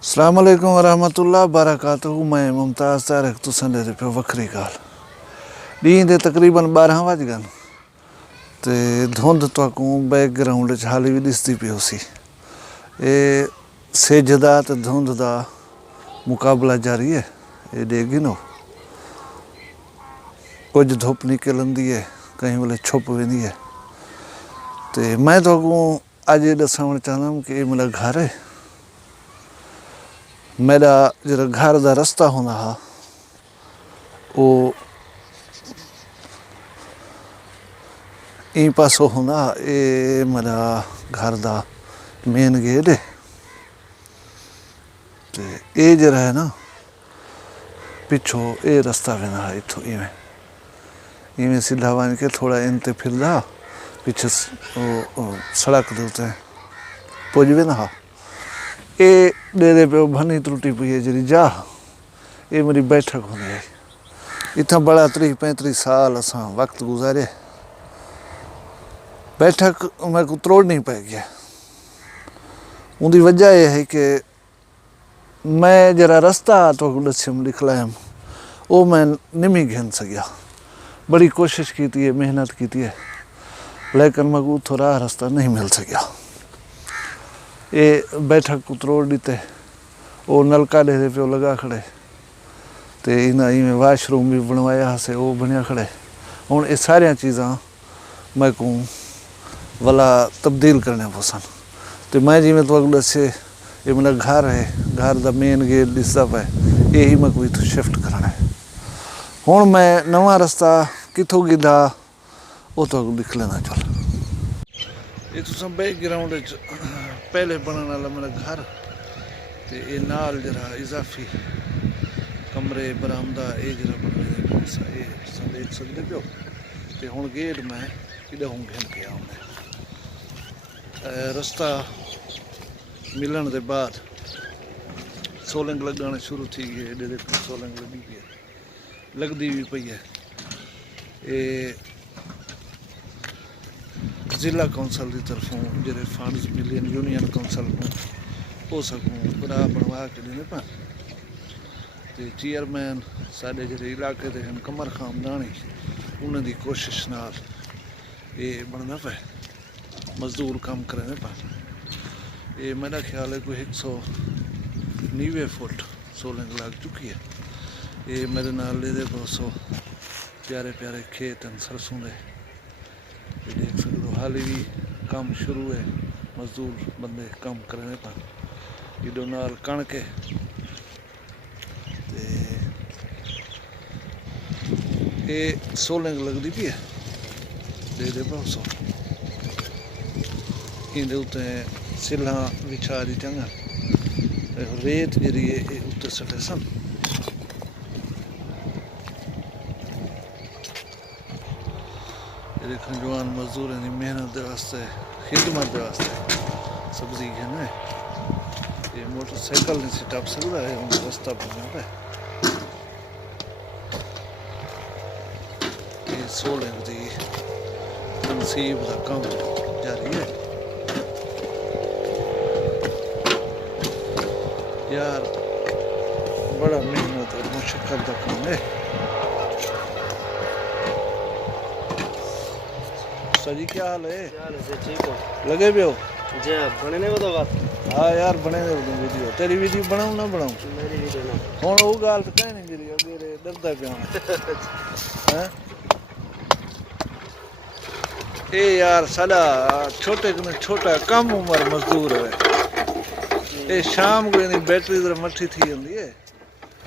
अस्सलाम वालेकुम वरहमतुल्लाह बरकातहू। मैं मुमताज़ तारिक तुसां ॾे पियो वखरी ॻाल्हि। ॾींहं ते तक़रीबन 12 वज गए ते धुंध तकूं बैकग्राउंड हाली भी दिसदी पई सी। ये सिज दा ते धुंध दा मुकाबला जारी है। ये डेगी नो कुछ धुप निकल आंदी है, कहीं वेले छुप वेंदी है। ते मैं तकूं अज दसण चाहंदुमि कि ये मेरा घर है। मेरा जो घर का रस्ता होंदा हा वो ई पासों होंदा। ये मेरा घर का मेन गेट है। तो ये जरा है ना पिछों ये रस्ता वेंदा हा इथों इवें इवें सीधा वन के थोड़ा इन ते फिरदा पिछे सड़क के उत्ते पुज वेंदा हा। ये डेरे पे भनी त्रुटी पई है जी जा। ये मेरी बैठक होंदी है। इतना बड़ा 30-35 साल असां वक्त गुजारे। बैठक मेरे को तोड़नी पै गया। उनकी वजह यह है कि मैं जरा रास्ता तो दस्यम लिखलायम वो मैं नहीं घिन सकिया। बड़ी कोशिश की है, मेहनत की है, लेकिन मैं को थोड़ा रास्ता नहीं मिल सकिया। ये बैठक को तोड़ दीते। वो नलका डेरे पे लगा खड़े तो इन्हें इवें वाशरूम भी बनवाया से वो बनया खड़े। हुण ये सारिया चीज़ां मैं को वाला तब्दील करने पसंद। तो मैं जिमें तो दसे ये मेरा घर है। घर का मेन गेट दिसदा पे यही मैं कोई इथों शिफ्ट करना है। हुण मैं नवा रास्ता कितों गिदा वो तो लिख लेना चल। ये तुसां बैकग्राउंड पहले बनने वाला मेरा घर तो ये नाल जरा इजाफी कमरे बरामदा ये जरा बनने ये देख सकते पियो। तो हुण गेट मैं इधर घिन के आऊँ। रास्ता मिलन के बाद सोलिंग लगना शुरू थी गई। एडे देखो सोलिंग लगी पई है, लगती भी पई है। ये जिला कौंसल की तरफों जो फंड्स मिले यूनियन कौंसल को वो सकूँ राह बनवा के देने पा। तो चेयरमैन साढ़े जो इलाके के हैं कमर खामदानी उन्होंनी कोशिश नाल ये बनना पे मजदूर काम करने पा। ये मेरा ख्याल है कोई 190 फुट सोलिंग लग चुकी है। ये मेरे नाल दे बहुत सौ प्यारे प्यारे खेत हैं सरसों के। ये देख सकते हो हाली भी काम शुरू है। मजदूर बंदे काम करने पा। इधर नाल कणक है। ये सोलिंग लगती पी है। दे बहुत सौ इहदे उत्ते सिल्लां विछा दी चंगा रेत जी उत्ते सटे सन। देखो जवान मजदूर की मेहनत के वास्ते खिदमत के वास्ते सब्जी है। ये मोटरसाइकिल नहीं सी टप सकता है। हम रास्ता बनना पे ये सोलिंग की तनसीब का काम जारी है। यार बड़ा मेहनत और मुशक्कत का काम है। सजी क्या हाल है? ठीक हो लगे भी हो जी बनने को तो बात। हाँ यार बने वीडियो तेरी वीडियो बनाऊँ ना बनाऊँ मेरी वीडियो ना हुण वो गाल तो कहीं नहीं गिरी मेरे डरदा पिया हैं। ये यार साडा छोटे छोटा कम उम्र मजदूर है। ये शाम को इन्हें बैटरी जरा मठी थी होंदी है।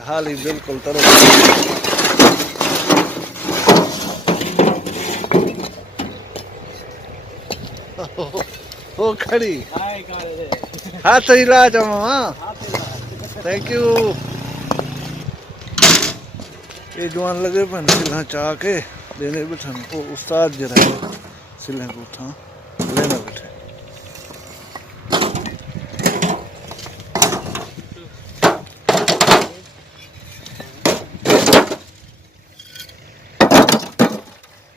हाल ही बिल्कुल तरह वो खड़ी हाथ हिला मामा। Thank you. ये जवान लगे पे सिल्ला चाह के देने बैठन। वो उस्ताद जरा है सिल्ले को उठा लेना बैठे।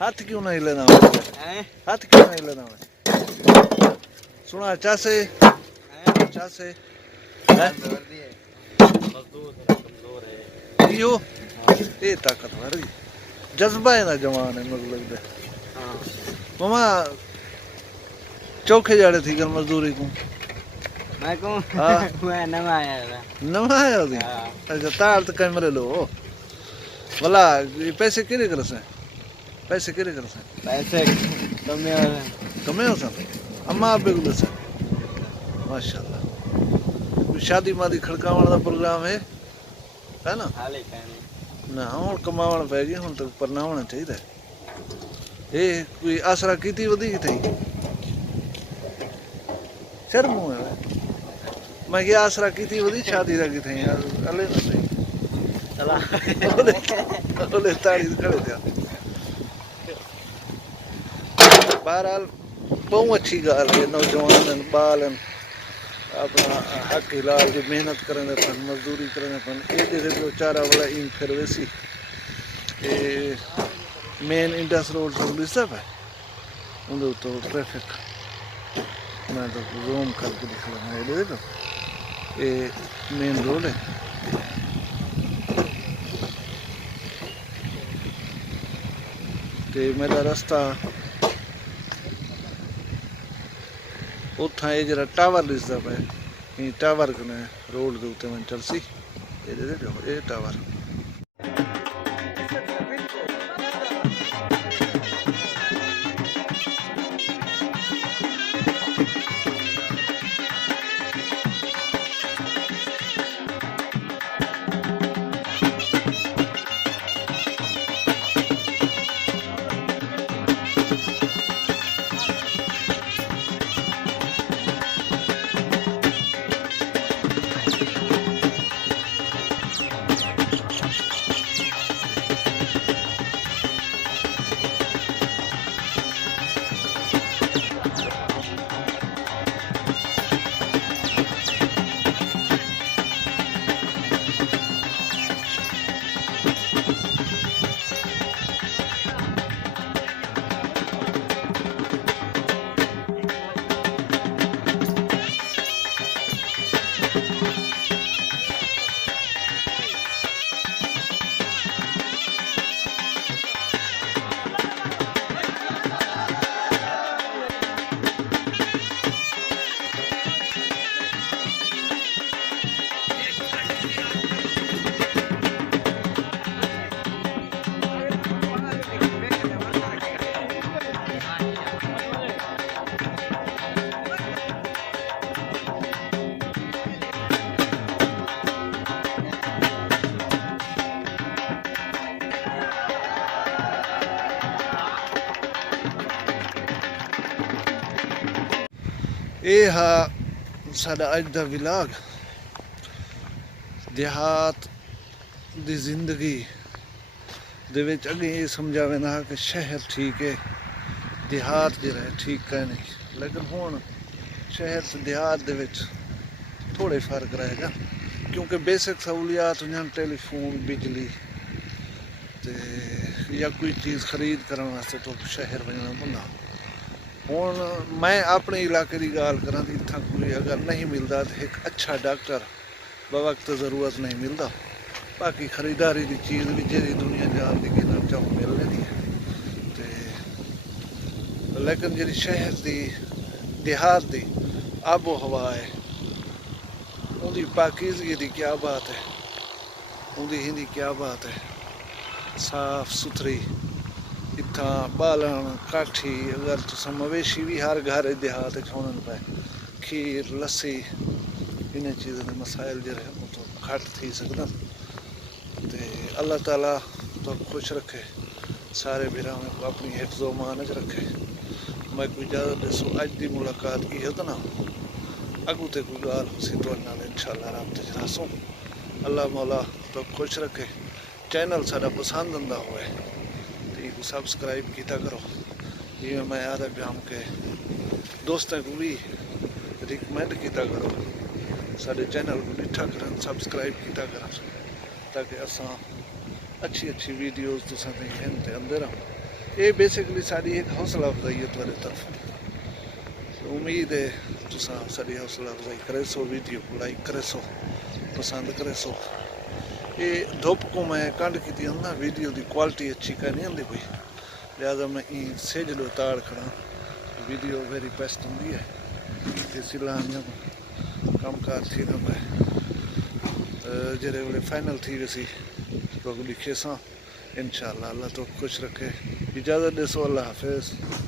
हाथ क्यों नहीं लेना? हाथ क्यों नहीं लेना? सुना चासे चासे मजदूर थोड़ा कमजोर है। यो ये ताकतवर है जज्बा है ना जवान है मुझे लगता है हाँ मामा चौखे जाड़े थी कल मजदूरी को मैं कहूँ हाँ मैं नवा आया था। नवा है ओदी हाँ। अच्छा तार तो कैमरे लो भला ये पैसे किरे कर से पैसे किरे कर से पैसे कमी हो रहे कमे हो सन अम्मा आप बेगुल से माशाल्लाह कोई शादी मादी खड़कावण का प्रोग्राम है ना हाल ही कहने ना हुण कमावण पै गई हुण तक परना होना चाहिए ए कोई आसरा कीती वधी थई शर्म है मैं क्या आसरा कीती वधी शादी दा की थई अले ना सही चला ओले ताड़ी खड़े थे बहरहाल बहुत अच्छी गाल है नौजवान बाल अपना हक हिलाल की मेहनत करने पन मजदूरी करने पन ये जो चारा वाला इन फिर वैसी मेन इंडस रोड पुलिस है उधर तो ट्रैफिक मैं तो जूम करके दिख रहा हूँ ये तो ये मेन रोड है ते मेरा रास्ता उत्थां ये जरा टावर दिसदा पे ये टावर कने रोड दे उत्ते मैं चलसी ये दे ये टावर ਇਹ ਹਾ ਸਾਡਾ ਅੱਜ ਦਾ ਵਲੌਗ ਦਿਹਾਤ ਦੀ ਜ਼ਿੰਦਗੀ ਦੇ ਵਿੱਚ ਅੱਗੇ ਇਹ ਸਮਝਾਵੇ ਨਾ ਕਿ ਸ਼ਹਿਰ ਠੀਕ ਹੈ ਦਿਹਾਤ ਜਿਹੜਾ ਹੈ ਠੀਕ ਹੈ ਨਹੀਂ ਲੇਕਿਨ ਹੁਣ ਸ਼ਹਿਰ ਤੇ ਦਿਹਾਤ ਦੇ ਵਿੱਚ ਥੋੜੇ ਫਰਕ ਰਹੇਗਾ ਕਿਉਂਕਿ ਬੇਸਿਕ ਸਹੂਲੀਅਤ ਉਹਨਾਂ ਟੈਲੀਫੋਨ ਬਿਜਲੀ ਤੇ ਜਾਂ ਕੋਈ ਚੀਜ਼ ਖਰੀਦ ਕਰਨ ਵਾਸਤੇ ਤੋਂ ਸ਼ਹਿਰ ਵਜਣਾ ਪੈਂਦਾ ਹੁਣ मैं अपने इलाके की गाल करा तो इतना कोई अगर नहीं मिलता तो एक अच्छा डॉक्टर बवक्त ज़रूरत नहीं मिलता बाकी खरीदारी की चीज़ भी जी दुनिया जहान की गिनना चाहो मिल रही है लेकिन जी शहर की देहात की आबो हवा है उनकी पाकीज़गी की क्या बात है उनकी हिंदी क्या बात है साफ सुथरी इतना बालन काठी अगर तुम मवेशी भी हर घर देहात होने पे खीर लस्सी इन चीज़ों के मसाइल जो है वो तो घट थी सकता तो अल्लाह ताला तो खुश रखे सारे भरावां को अपनी हिफ्ज़ो मान च रखे मैं कोई ज़्यादा दसो अज की मुलाकात की है तो ना अगू तो कोई गाल उसी तो इंशाअल्लाह राबते च दसो अल्लाह मौला तो खुश रखे चैनल सारा पसंद आंदा होए सब्सक्राइब किया करो जिमें मैं आदा ब्याम के दोस्तों को भी रिकमेंड किया करो साढ़े चैनल को डिठा कर सब्सक्राइब किया कर ताकि असा अच्छी अच्छी वीडियोज़ तुसें आंदे रहो ये बेसिकली साड़ी एक हौसला अफजाई है तुम्हारे तरफ उम्मीद है तुसां साडी हौसला अफजाई करे सो, वीडियो को लाइक करे सो, पसंद करे सो। ये धुप को मैं कंड की ना, वीडियो की क्वालिटी अच्छी का नहीं आती कोई, लिहाजा मैं सेज लो ताड़ खड़ा, वीडियो वेरी बेस्ट होंगी है। इसी लाने कम कार थी ना मैं जेरे वे फाइनल थी वैसी तो लिखे सा इंशाअल्लाह। अल्लाह तो खुश रखे। इजाज़त दे सो, अल्लाह हाफिज़।